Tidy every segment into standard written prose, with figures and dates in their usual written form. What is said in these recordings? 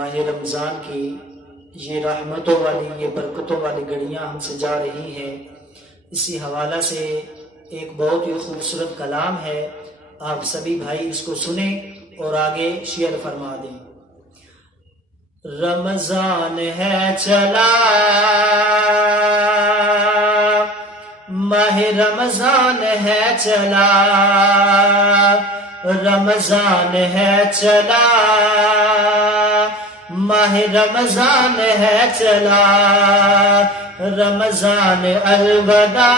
ماہ رمضان کی یہ رحمتوں والی یہ برکتوں والی گھڑیاں ہم سے جا رہی ہیں، اسی حوالہ سے ایک بہت ہی خوبصورت کلام ہے، آپ سبھی بھائی اس کو سنیں اور آگے شیئر فرما دیں۔ رمضان ہے چلا، ماہ رمضان ہے چلا، رمضان ہے چلا، ماہ رمضان ہے چلا، رمضان الوداع،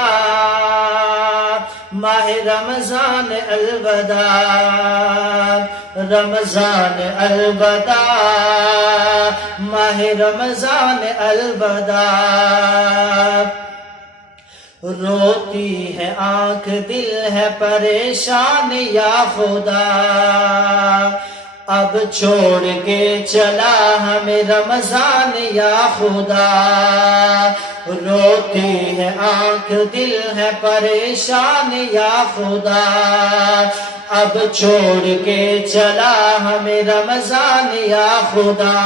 ماہ رمضان الوداع، رمضان الوداع، ماہ رمضان الوداع۔ روتی ہے آنکھ دل ہے پریشان یا خدا، اب چھوڑ کے چلا ہمیں رمضان یا خدا۔ روتی ہے آنکھ دل ہے پریشان یا خدا، اب چھوڑ کے چلا ہمیں رمضان یا خدا۔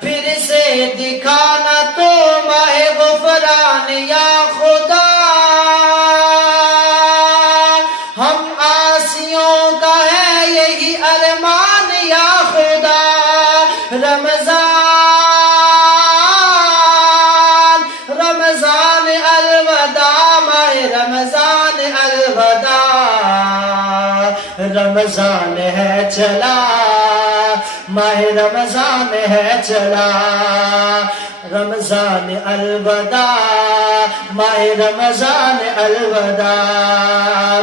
پھر سے دکھانا تو ماہ غفران یا خدا، ہم آسیوں کا ہے یہی ارمان یا خدا۔ رمضان رمضان الوداع، ماہ رمضان الوداع، رمضان ہے چلا، ماہ رمضان ہے چلا، رمضان الوداع، ماہ رمضان الوداع۔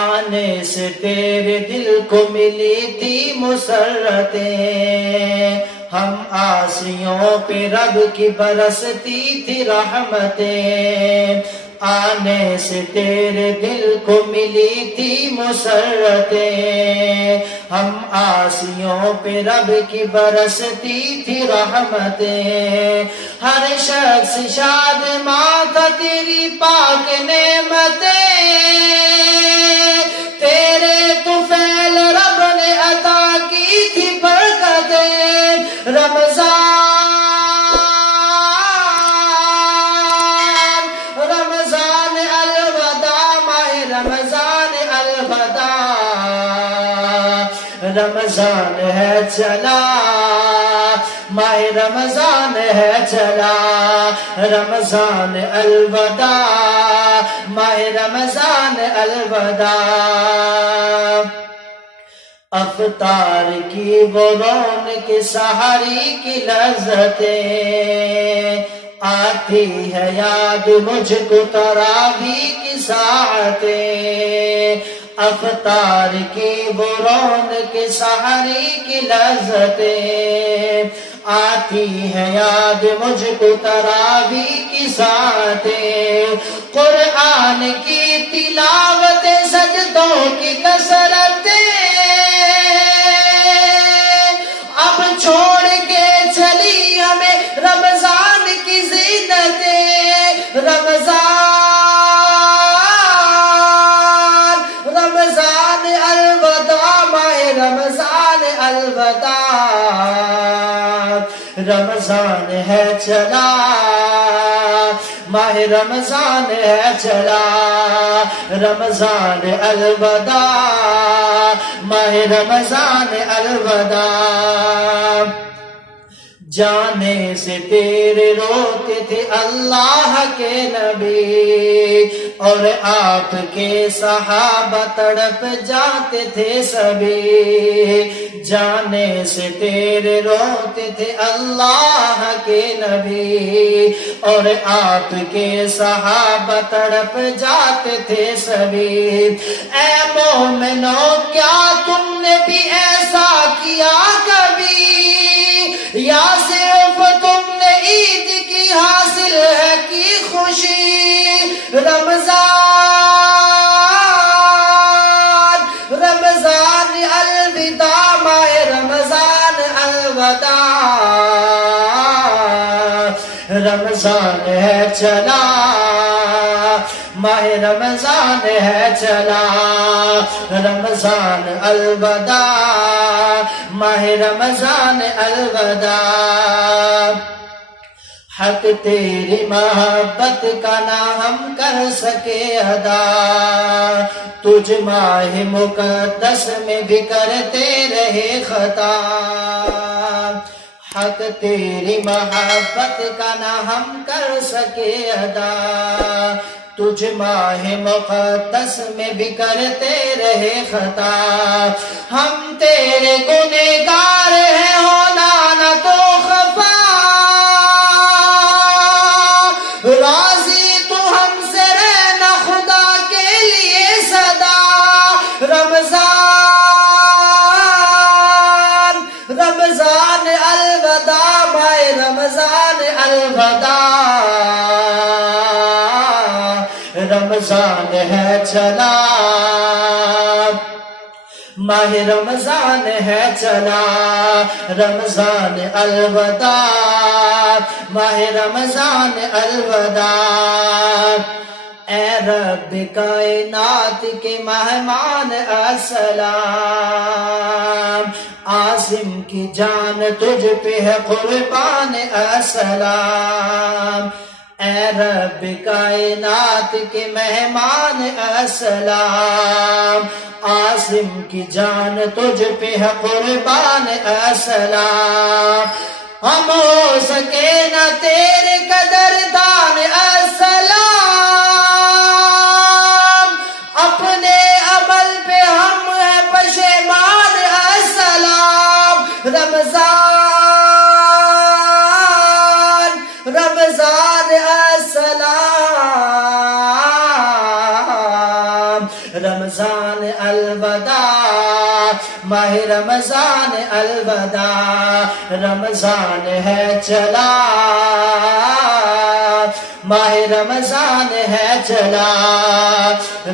آنے سے تیرے دل کو ملی تھی مسرتیں، ہم آسیوں پہ رب کی برستی تھی رحمتیں۔ آنے سے تیرے دل کو ملی تھی مسرتیں، ہم آسیوں پہ رب کی برستی تھی رحمتیں۔ ہر شخص شادماں تھا تیری پاک نعمتیں، تیرے طفیل رب نے عطا کی تھی برکتیں۔ رمضان رمضان الوداع، ماہ رمضان الوداع، رمضان ہے چلا، ماہ رمضان ہے چلا، رمضان الوداع، ماہ رمضان الوداع۔ افطار کی وہ رونق سحری کی لذتیں، آتی ہے یاد مجھ کو تراویح کی ساعتیں۔ افطار کی وہ رونق سحری کی لذتیں، آتی ہے یاد مجھ کو تراویح کی ساعتیں۔ قرآن کی تلاوت سجدوں کی کثرتیں، اب چھوڑ کے چلی ہمیں رمضان کی زینتیں۔ رمضان رمضان الوداع، ماہ رمضان الوداع، رمضان ہے چلا، ماہ رمضان ہے چلا، رمضان الوداع، ماہ رمضان الوداع۔ جانے سے تیرے روتے تھے اللہ کے نبی، اور آپ کے صحابہ تڑپ جاتے تھے سبھی۔ جانے سے تیرے روتے تھے اللہ کے نبی، اور آپ کے صحابہ تڑپ جاتے تھے سبھی۔ اے مومنو کیا تم نے بھی ایسا کیا کبھی، یا صرف تم نے عید کی حاصل ہے کی خوشی۔ رمضان رمضان الوداع، ماہ رمضان الوداع، رمضان ہے چلا، ماہ رمضان ہے چلا، رمضان الوداع، ماہ رمضان الوداع۔ حق تیری محبت کا نہ ہم کر سکے ادا، تجھ ماہ مقدس میں بھی کرتے رہے خطا۔ حق تیری محبت کا نہ ہم کر سکے ادا، تجھ ماہ مقدس میں بھی کرتے رہے خطا۔ ہم تیرے گنہگار ہیں، ہونا نہ تو خفا، راضی تو ہم سے رہنا خدا کے لیے سدا۔ رمضان رمضان الوداع، ماہ رمضان الوداع، رمضان ہے چلا، ماہ رمضان ہے چلا، رمضان الوداع، ماہ رمضان الوداع۔ اے رب کائنات کے مہمان السلام، عاصم کی جان تجھ پہ ہے قربان السلام۔ اے رب کائنات کے مہمان السلام، عاصم کی جان تجھ پہ ہے قربان السلام۔ ہم ہو سکے نہ تیرے قدردان السلام، اپنے عمل پہ ہم ہیں پشیمان السلام۔ رمضان رمضان السلام، رمضان الوداع، ماہ رمضان الوداع، رمضان ہے چلا، ماہ رمضان ہے چلا،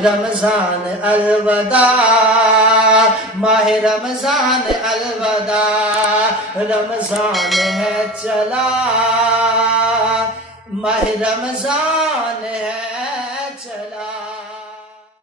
رمضان الوداع، ماہ رمضان الوداع، رمضان ہے چلا، ماہ رمضان ہے